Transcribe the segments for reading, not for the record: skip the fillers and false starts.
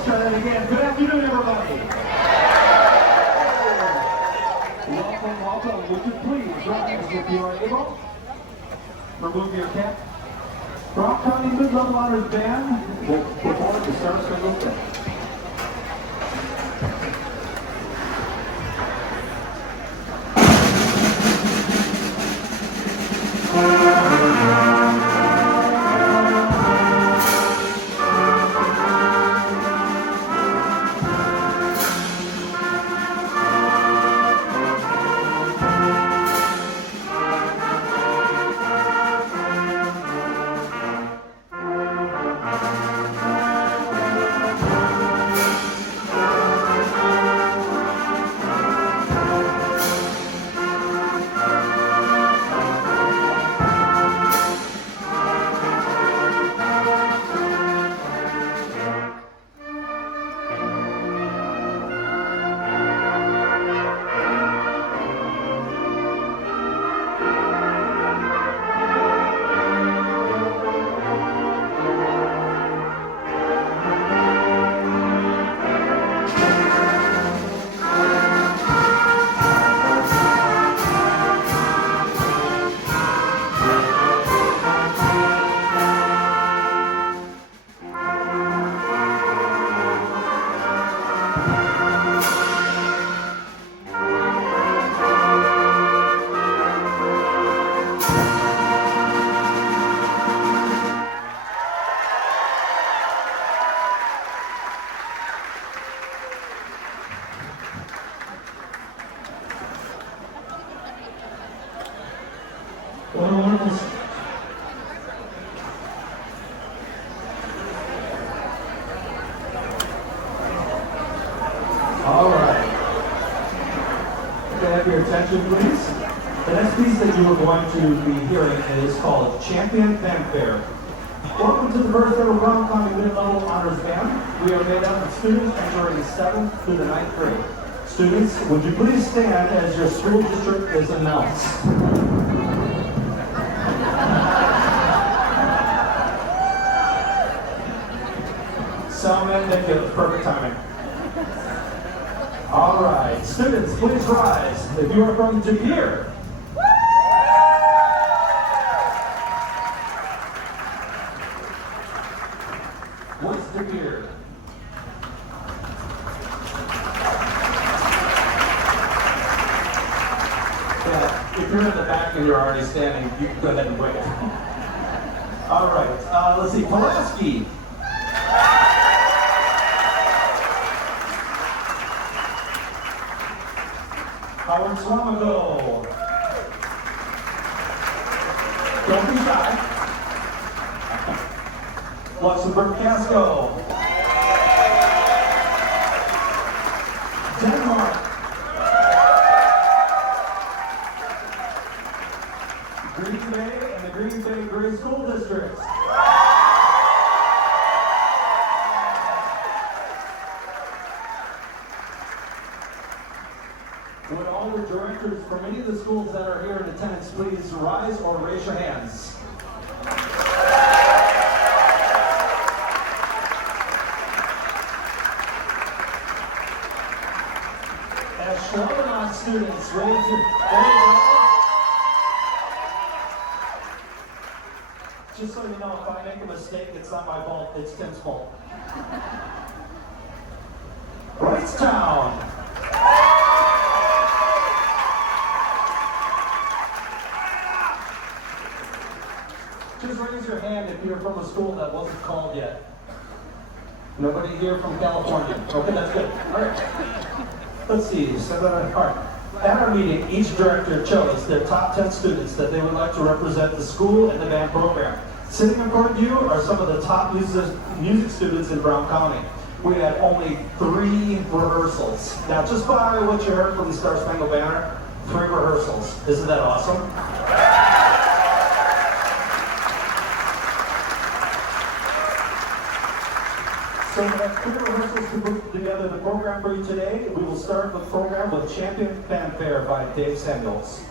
Let's try that again. Good afternoon, everybody. Welcome, welcome. Would you please rise if you are able? Remove your cap. Brown County Mid-Level Honors Band will perform the Star Spangled Banner. What a wonderful. All right. Can I have your attention, please? The next piece that you are going to be hearing is called Champion Fanfare. Welcome to the first ever Brown County Mid-Level Honors Band. We are made up of students entering 7th through the 9th grade. Students, would you please stand as your school district is announced? Salman, thank you. Perfect timing. All right, students, please rise. If you are from De Pere. What's De Pere? Yeah, if you're in the back and you're already standing, you can go ahead and wait. All right, let's see, Pulaski. Howard Swamigo. Don't be shy. Luxembourg Casco. Denmark. Green Bay and the Green Bay Gray School Districts. Would all the directors from any of the schools that are here in attendance please rise or raise your hands? As Schlovermont students, raise your hands. Just so you know, if I make a mistake, it's not my fault, it's Tim's fault. Wrightstown. Just raise your hand if you're from a school that wasn't called yet. Nobody here from California. Okay, that's good. All right. Let's see, set that apart. At our meeting, each director chose their top 10 students that they would like to represent the school and the band program. Sitting in front of you are some of the top music students in Brown County. We had only 3 rehearsals. Now, just by what you heard from the Star Spangled Banner, 3 rehearsals. Isn't that awesome? So we have 2 rehearsals to put together the program for you today. We will start the program with Champion Fanfare by Dave Samuels.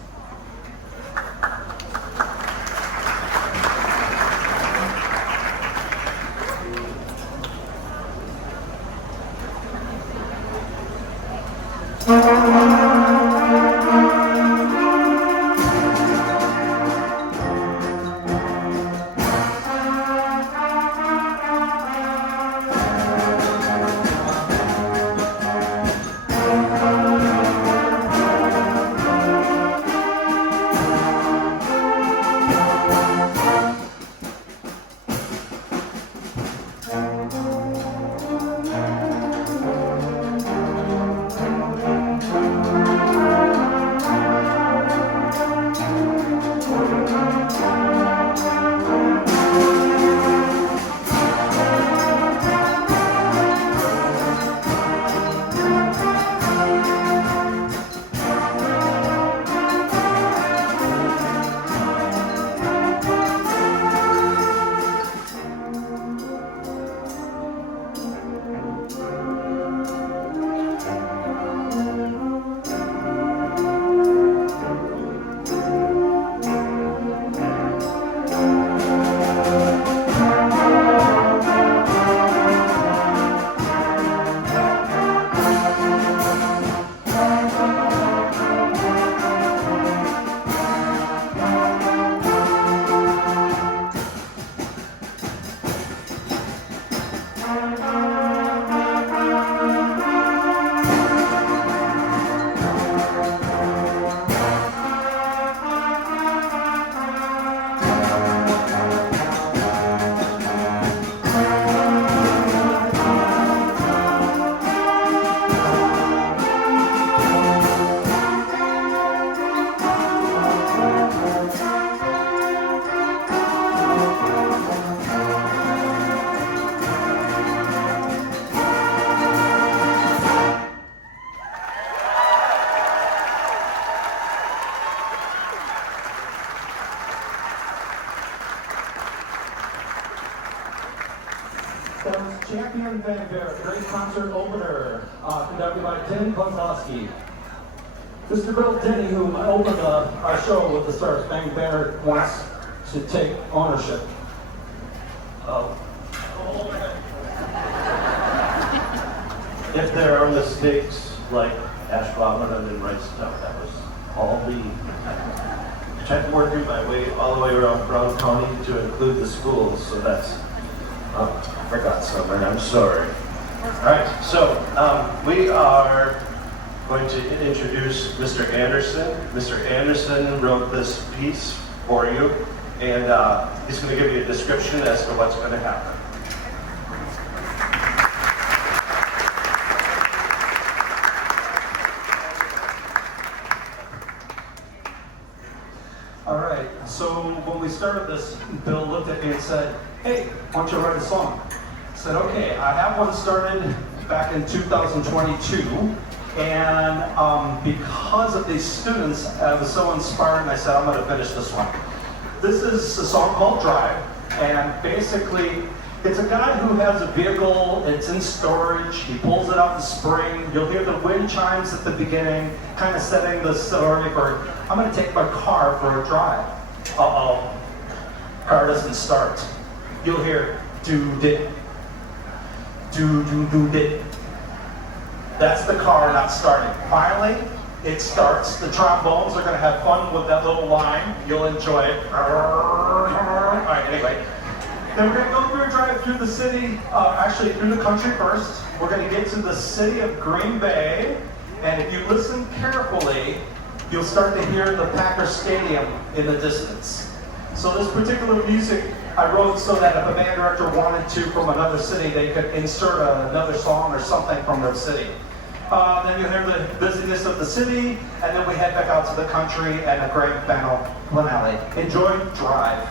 That was Champion Van Bear, great concert opener, conducted by Denny Bonzowski. Mr. Bill Denny, who opened our show with the Stars Bang Bear, wants to take ownership. If there are mistakes like Ash Bobbin, I didn't write stuff. That was all the. I tried to work my way all the way around Brown County to include the schools, so that's. I forgot something. I'm sorry. All right, so we are going to introduce Mr. Anderson. Mr. Anderson wrote this piece for you, and he's going to give you a description as to what's going to happen. All right, so when we started this, Bill looked at me and said, hey, why don't you write a song? I said, okay, I have one started back in 2022, and because of these students, I was so inspired, and I said, I'm going to finish this one. This is a song called Drive, and basically, it's a guy who has a vehicle, it's in storage, he pulls it out in spring, you'll hear the wind chimes at the beginning, kind of setting the story for, I'm going to take my car for a drive. Uh-oh, car doesn't start. You'll hear, do-dit, do-do-do-dit. That's the car not starting. Finally, it starts. The trombones are going to have fun with that little line. You'll enjoy it. All right, anyway. Then we're going to go through a drive through the city, actually through the country first. We're going to get to the city of Green Bay. And if you listen carefully, you'll start to hear the Packer Stadium in the distance. So this particular music I wrote so that if a band director wanted to from another city, they could insert another song or something from their city. Then you'll hear the busyness of the city, and then we head back out to the country and a great finale. Enjoy Drive.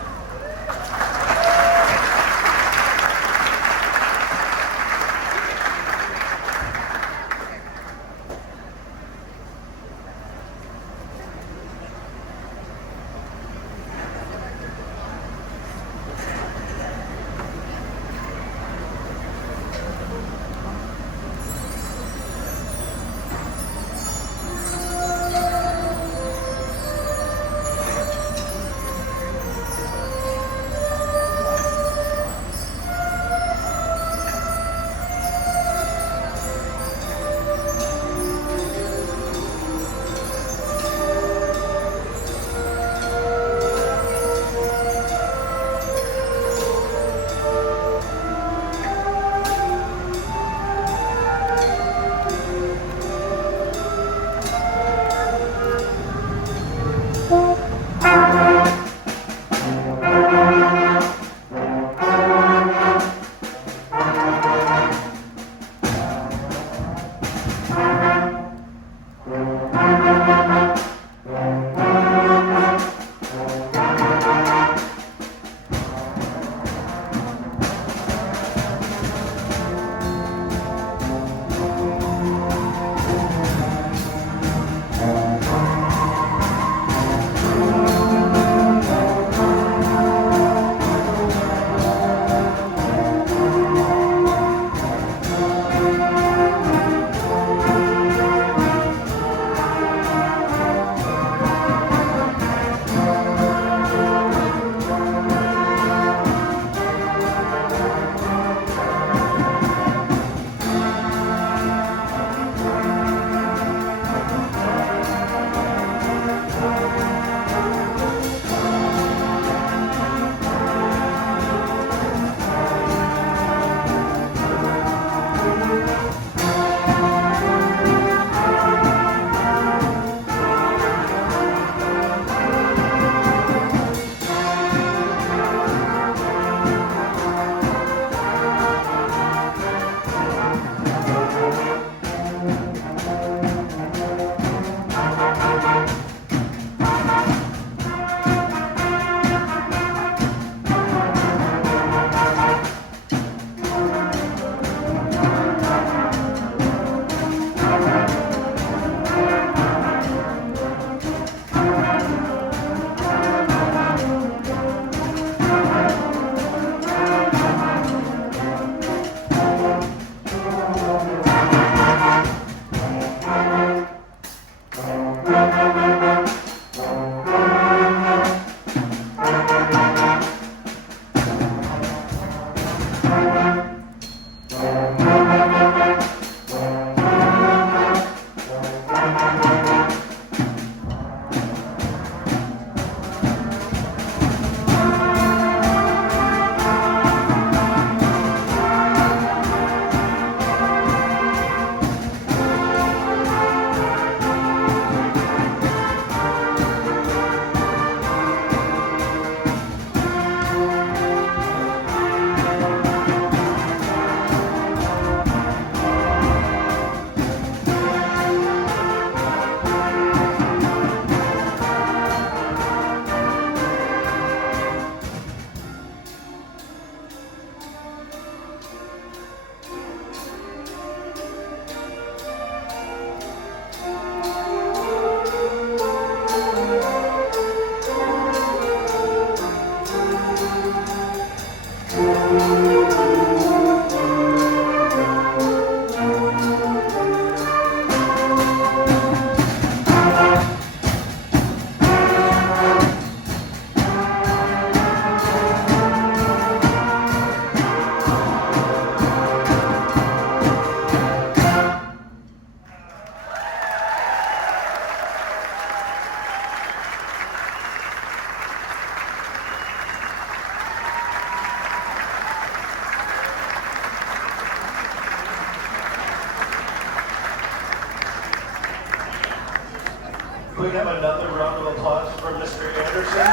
Can we have another round of applause for Mr. Anderson?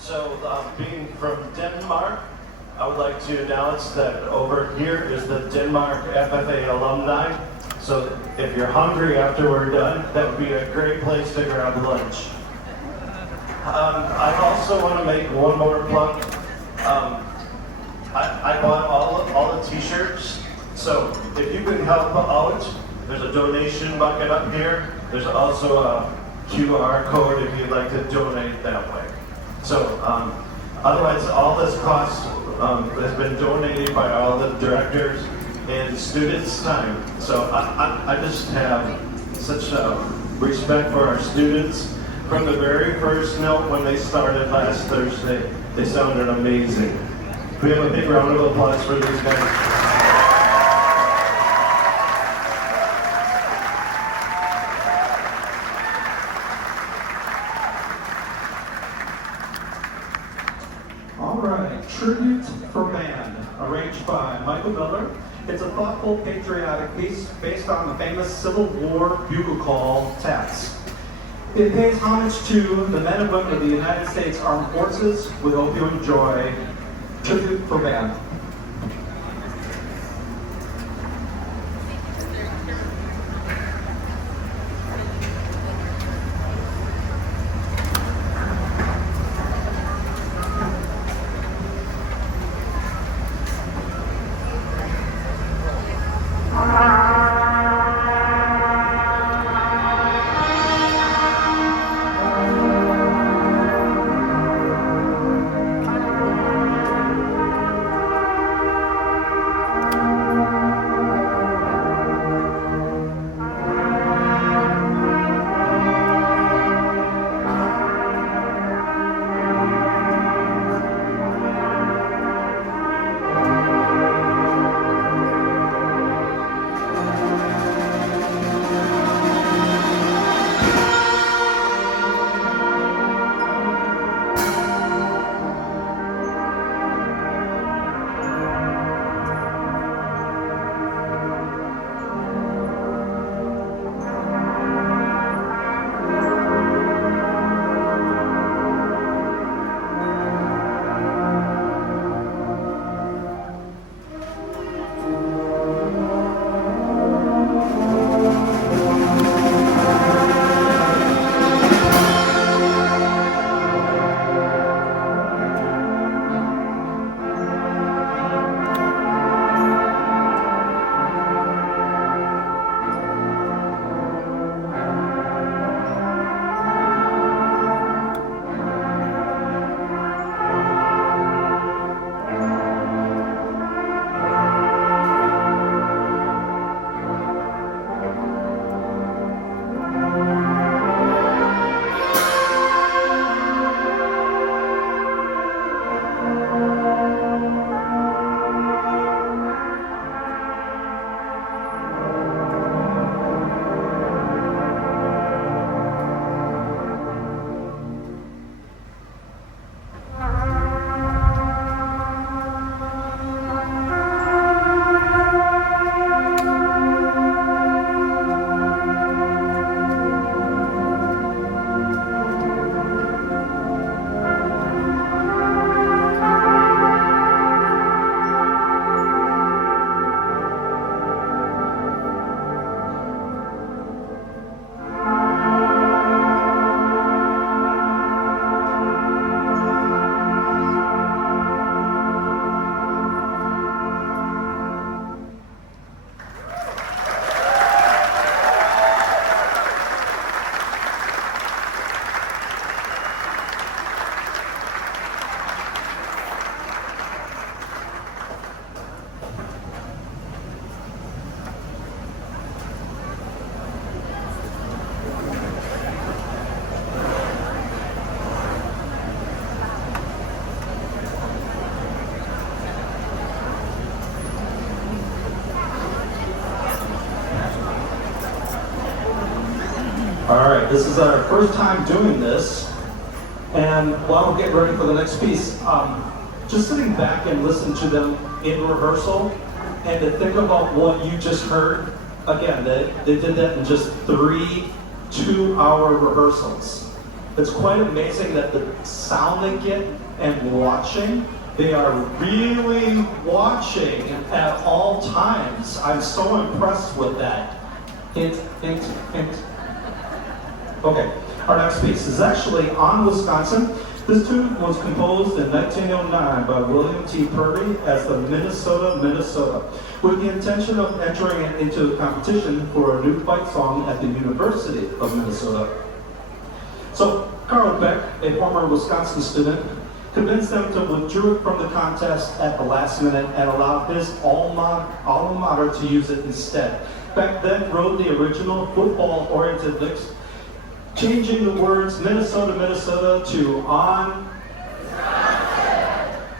So, being from Denmark, I would like to announce that over here is the Denmark FFA alumni. So if you're hungry after we're done, that would be a great place to grab lunch. I also want to make one more plug. I bought all the t-shirts. So if you can help out, there's a donation bucket up here. There's also a QR code if you'd like to donate that way. So otherwise, all this cost has been donated by all the directors and students' time. So I just have such respect for our students. From the very first note when they started last Thursday, they sounded amazing. We have a big round of applause for these guys. All right, Tribute for Band, arranged by Michael Miller. It's a thoughtful, patriotic piece based on the famous Civil War bugle call, Taps. It pays homage to the men and women of the United States Armed Forces. We hope you enjoy Tribute for Band. All right, this is our first time doing this, and while we're getting ready for the next piece, just sitting back and listening to them in rehearsal and to think about what you just heard, again, they did that in just 3 2-hour rehearsals. It's quite amazing that the sound they get and watching, they are really watching at all times. I'm so impressed with that. Hint, hint, hint. Okay, our next piece is actually on Wisconsin. This tune was composed in 1909 by William T. Purdy as the Minnesota, Minnesota, with the intention of entering it into a competition for a new fight song at the University of Minnesota. So, Carl Beck, a former Wisconsin student, convinced them to withdraw it from the contest at the last minute and allowed his alma mater to use it instead. Beck then wrote the original football-oriented lyrics, changing the words Minnesota, Minnesota to on.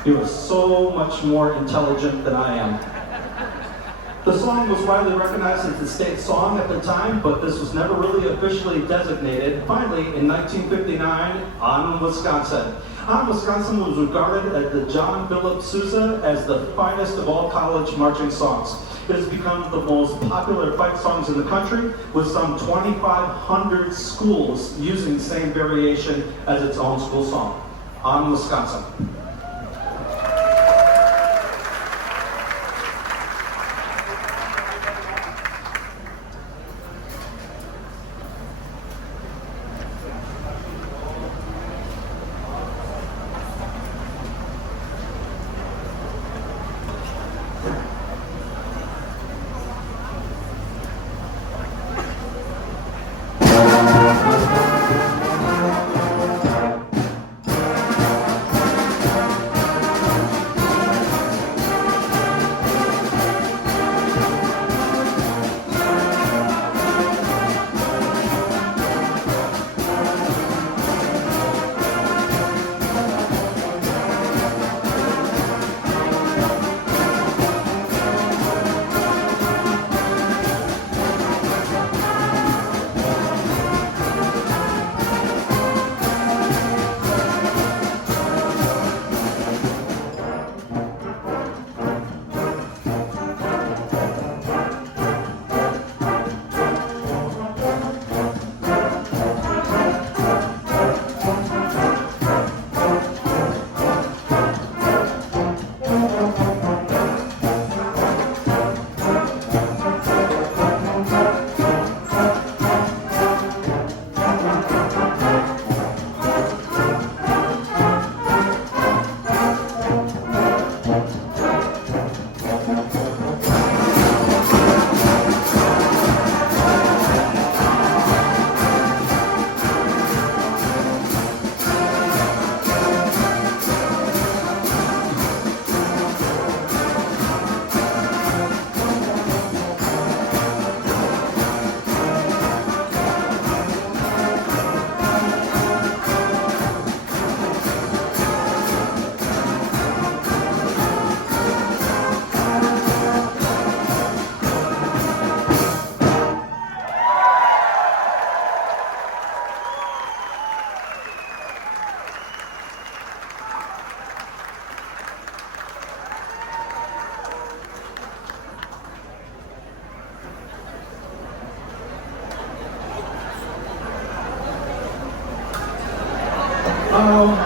He was so much more intelligent than I am. The song was widely recognized as the state song at the time, but this was never really officially designated. Finally, in 1959, On Wisconsin. On Wisconsin was regarded at the John Philip Sousa as the finest of all college marching songs. It has become the most popular fight songs in the country, with some 2,500 schools using the same variation as its own school song. On Wisconsin.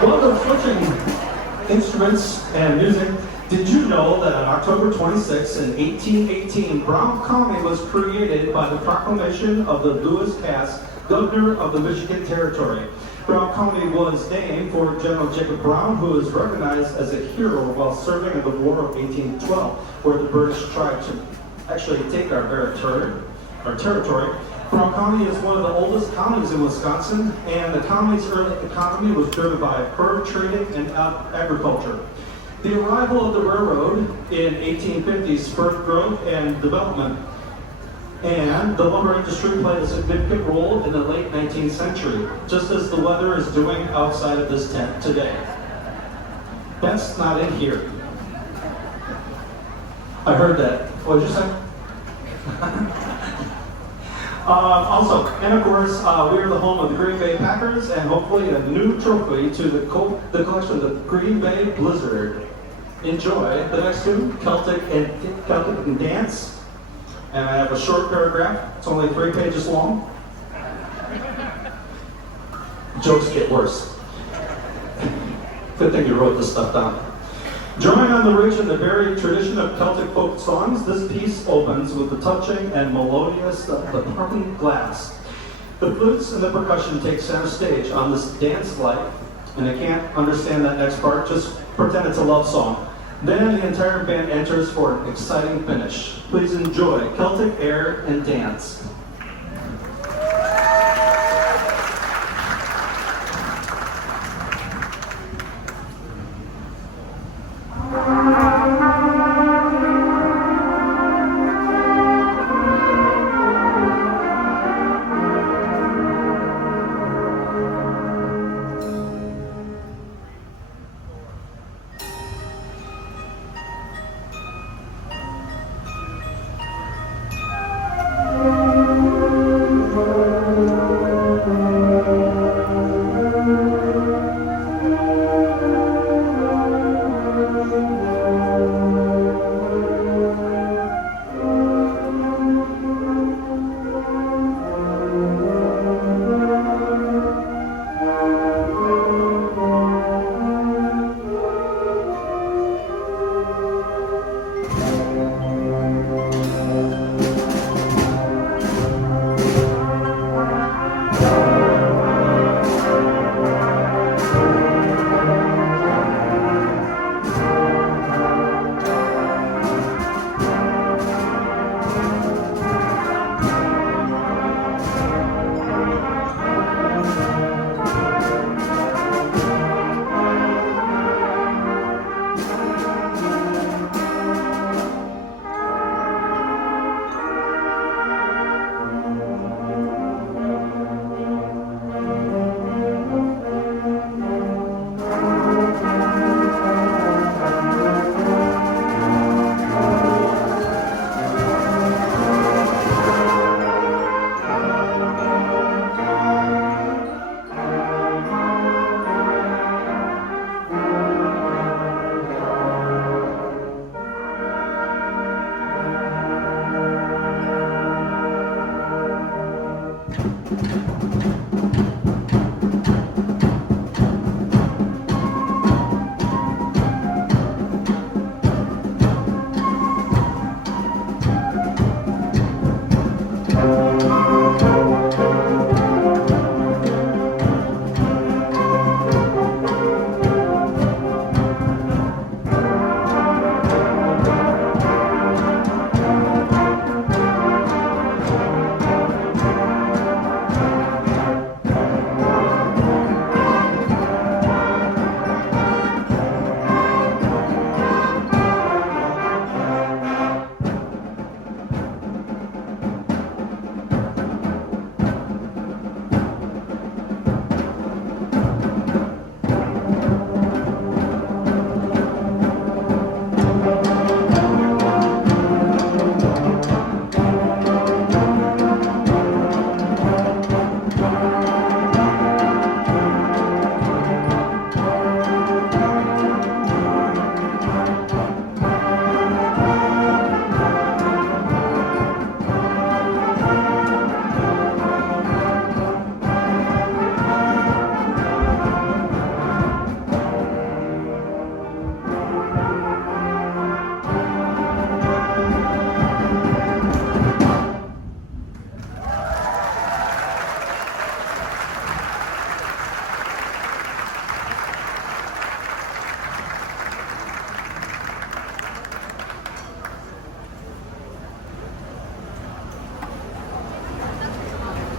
While they're switching instruments and music, did you know that on October 26, in 1818, Brown County was created by the proclamation of the Lewis Cass, Governor of the Michigan Territory? Brown County was named for General Jacob Brown, who is recognized as a hero while serving in the War of 1812, where the British tried to actually take our territory. Brown County is one of the oldest counties in Wisconsin, and the county's early economy was driven by fur trading and agriculture. The arrival of the railroad in 1850 spurred growth and development, and the lumber industry played a significant role in the late 19th century, just as the weather is doing outside of this tent today. That's not in here. I heard that. What did you say? And of course, we are the home of the Green Bay Packers and hopefully a new trophy to the collection, the Green Bay Blizzard. Enjoy the next two, Celtic and Dance. And I have a short paragraph. It's only 3 pages long. Jokes get worse. Good thing you wrote this stuff down. Drawing on the rich and the varied tradition of Celtic folk songs, this piece opens with the touching and melodious of the parting glass. The flutes and the percussion take center stage on this dance light, and I can't understand that next part, just pretend it's a love song. Then the entire band enters for an exciting finish. Please enjoy Celtic Air and Dance.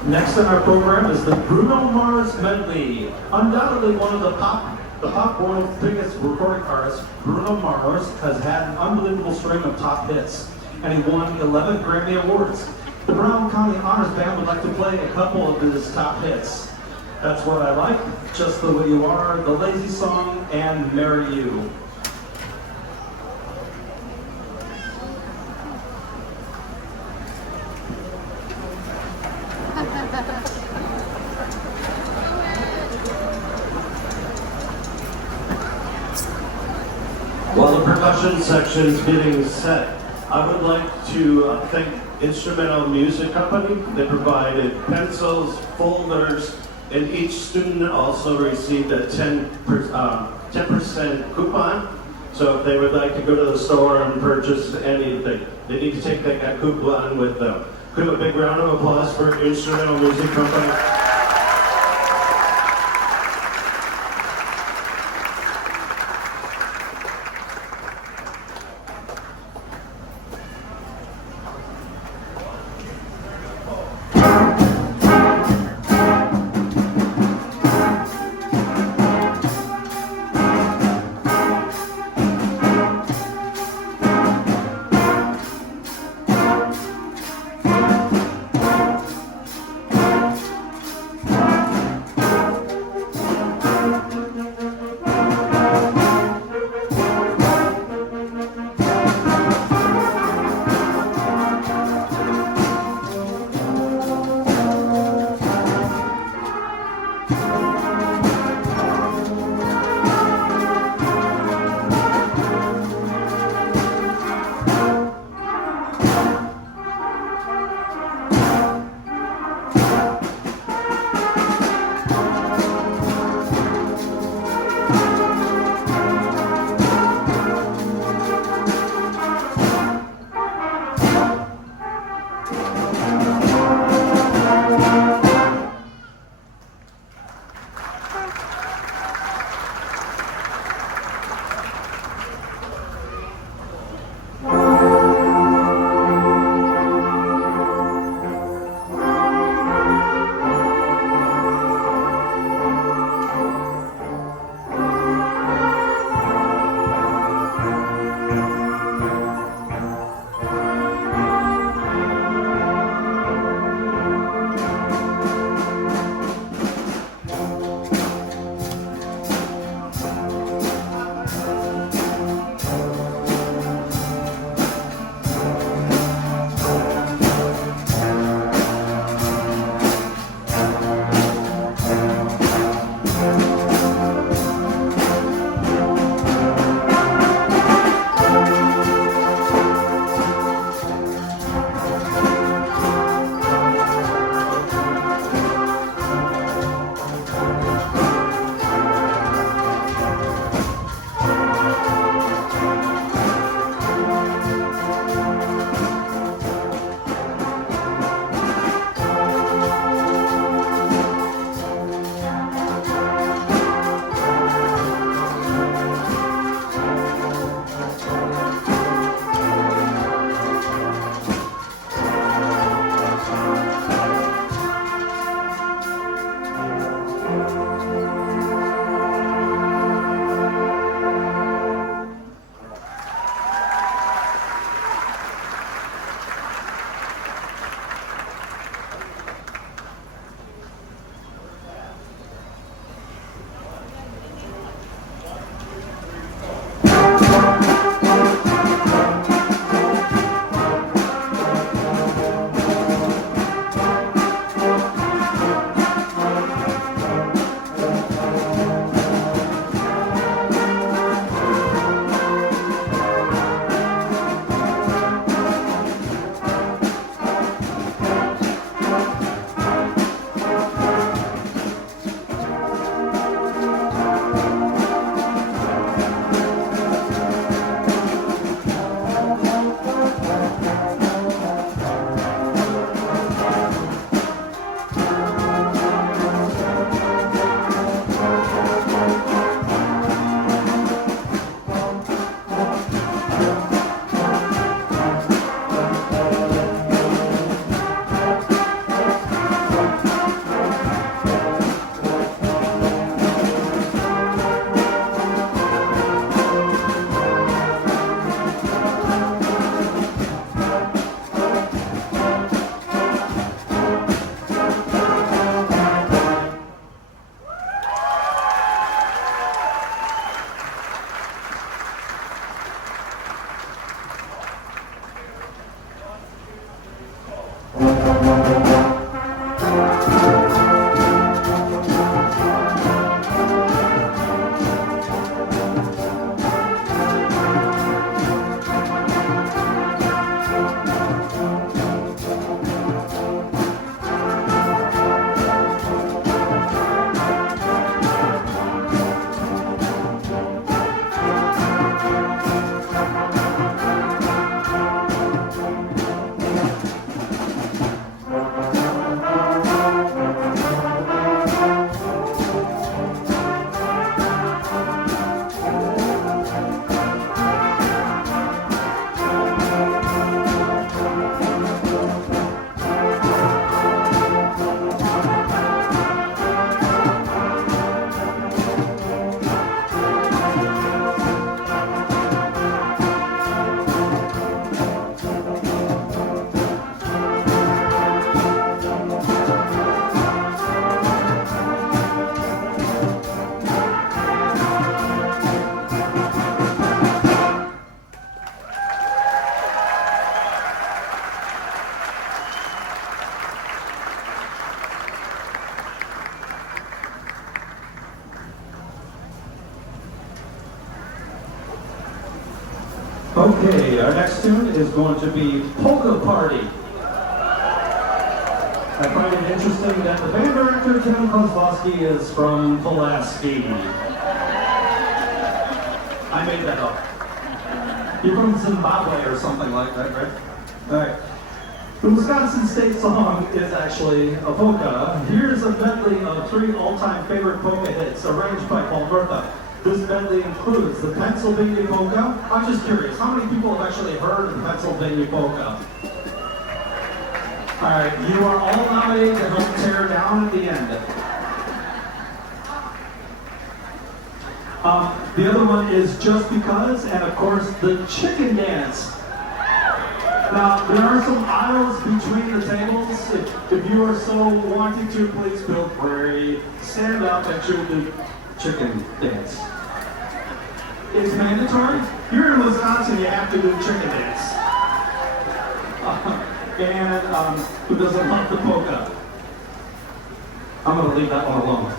Next in our program is the Bruno Mars medley. Undoubtedly one of the pop world's biggest recording artists, Bruno Mars has had an unbelievable string of top hits, and he won 11 Grammy Awards. The Brown County Honors Band would like to play a couple of his top hits. That's What I Like, Just the Way You Are, The Lazy Song, and Marry You. While the percussion section's getting set, I would like to thank Instrumental Music Company. They provided pencils, folders, and each student also received a 10% coupon. So if they would like to go to the store and purchase anything, they need to take that coupon with them. Could we have a big round of applause for Instrumental Music Company? Okay, our next tune is going to be Polka Party. I find it interesting that the band director, Tim Kozlowski, is from Pulaski. I made that up. You're from Zimbabwe or something like that, right? All right. The Wisconsin state song is actually a polka. Here's a medley of 3 all-time favorite polka hits arranged by Paul Bertha. This medley includes the Pennsylvania polka. I'm just curious, how many people have actually heard of the Pennsylvania polka? All right, you are all nominated to help tear down at the end. The other one is Just Because, and of course, the Chicken Dance. Now, there are some aisles between the tables. If you are so wanting to, please feel free. Stand up and do the Chicken Dance. It's mandatory. You're in Wisconsin, you have to do the Chicken Dance. And who doesn't love the polka? I'm going to leave that one alone.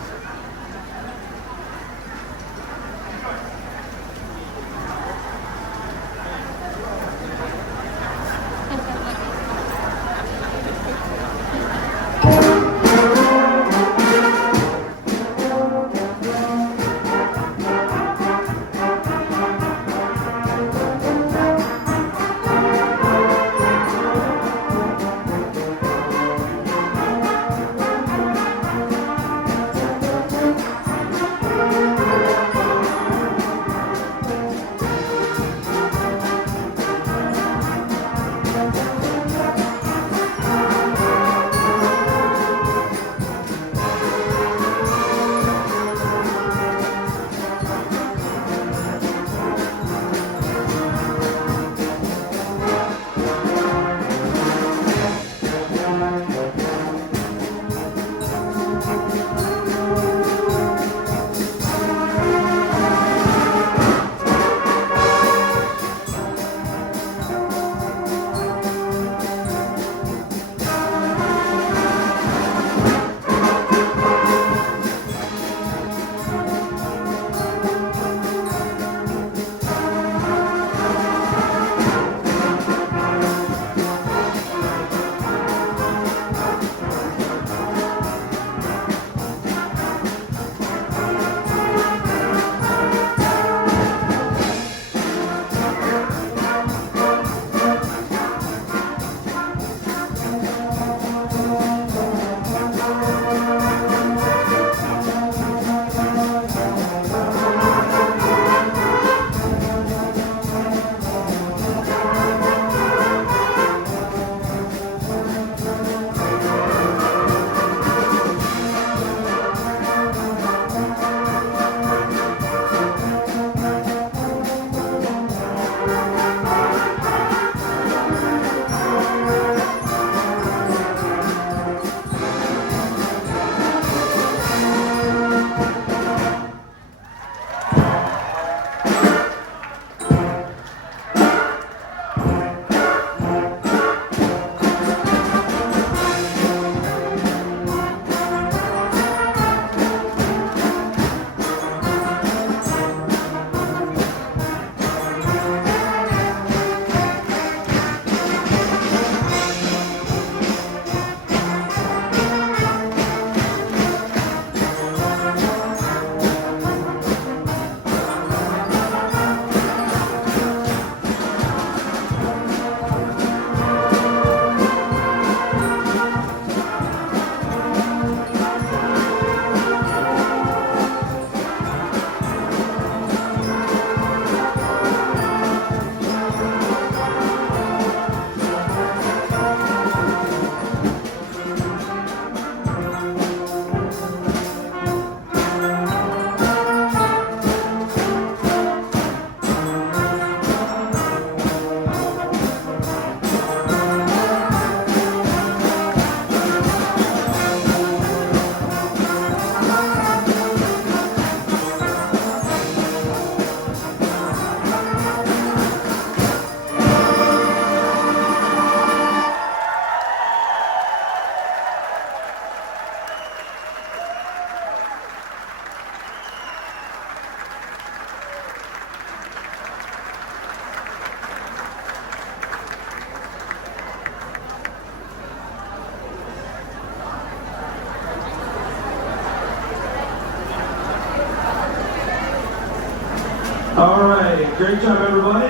All right, great job, everybody.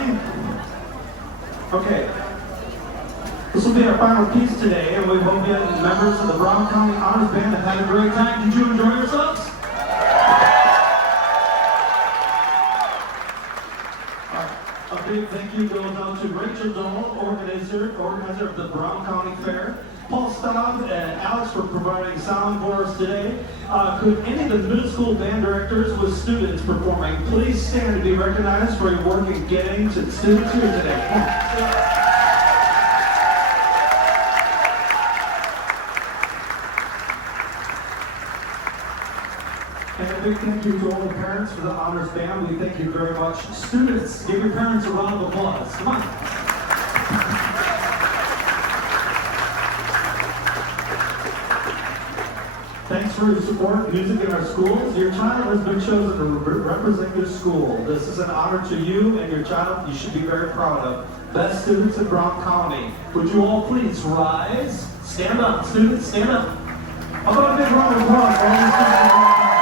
Okay, this will be our final piece today, and we hope you members of the Brown County Honors Band have had a great time. Did you enjoy yourselves? A big thank you goes out to Rachel Dole, organizer of the Brown County Fair, Paul Staub and Alex for providing sound for us today. Could any of the middle school band directors with students performing please stand to be recognized for your work in getting to the students here today? And a big thank you to all the parents for the Honors Band. We thank you very much. Students, give your parents a round of applause. Come on. Thanks for your support in music in our schools. Your child has been chosen to represent your school. This is an honor to you and your child you should be very proud of. Best students in Brown County. Would you all please rise? Stand up, students, stand up. How about a big round of applause for all these students in Brown County?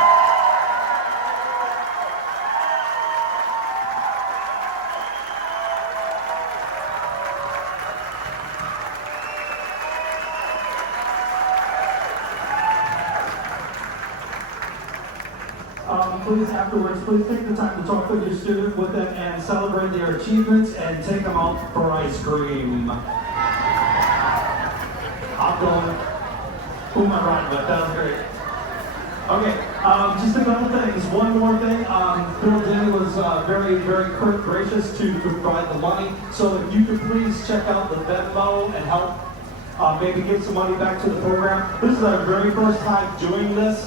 Please, afterwards, please take the time to talk with your student with them and celebrate their achievements and take them out for ice cream. Hot dog. Who am I riding with? That was great. Okay, just a couple things. One more thing. Bill Denny was very, very gracious to provide the money. So if you could please check out the Venmo and help maybe give some money back to the program. This is our very first time doing this.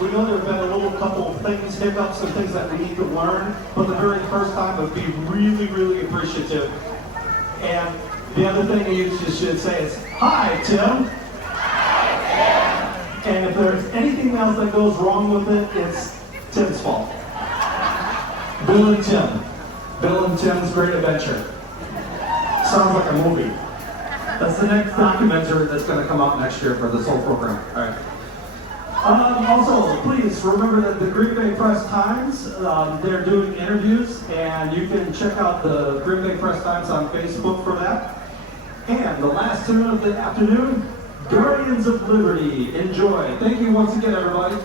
We know there have been a little couple of things, hiccups and things that we need to learn, but the very first time would be really, really appreciative. And the other thing you should say is, "Hi, Tim." Hi, Tim. And if there's anything else that goes wrong with it, it's Tim's fault. Bill and Tim. Bill and Tim's Great Adventure. Sounds like a movie. That's the next documentary that's going to come out next year for this whole program. All right. Also, please remember that the Green Bay Press Times, they're doing interviews, and you can check out the Green Bay Press Times on Facebook for that. And the last tune of the afternoon, Guardians of Liberty. Enjoy. Thank you once again, everybody.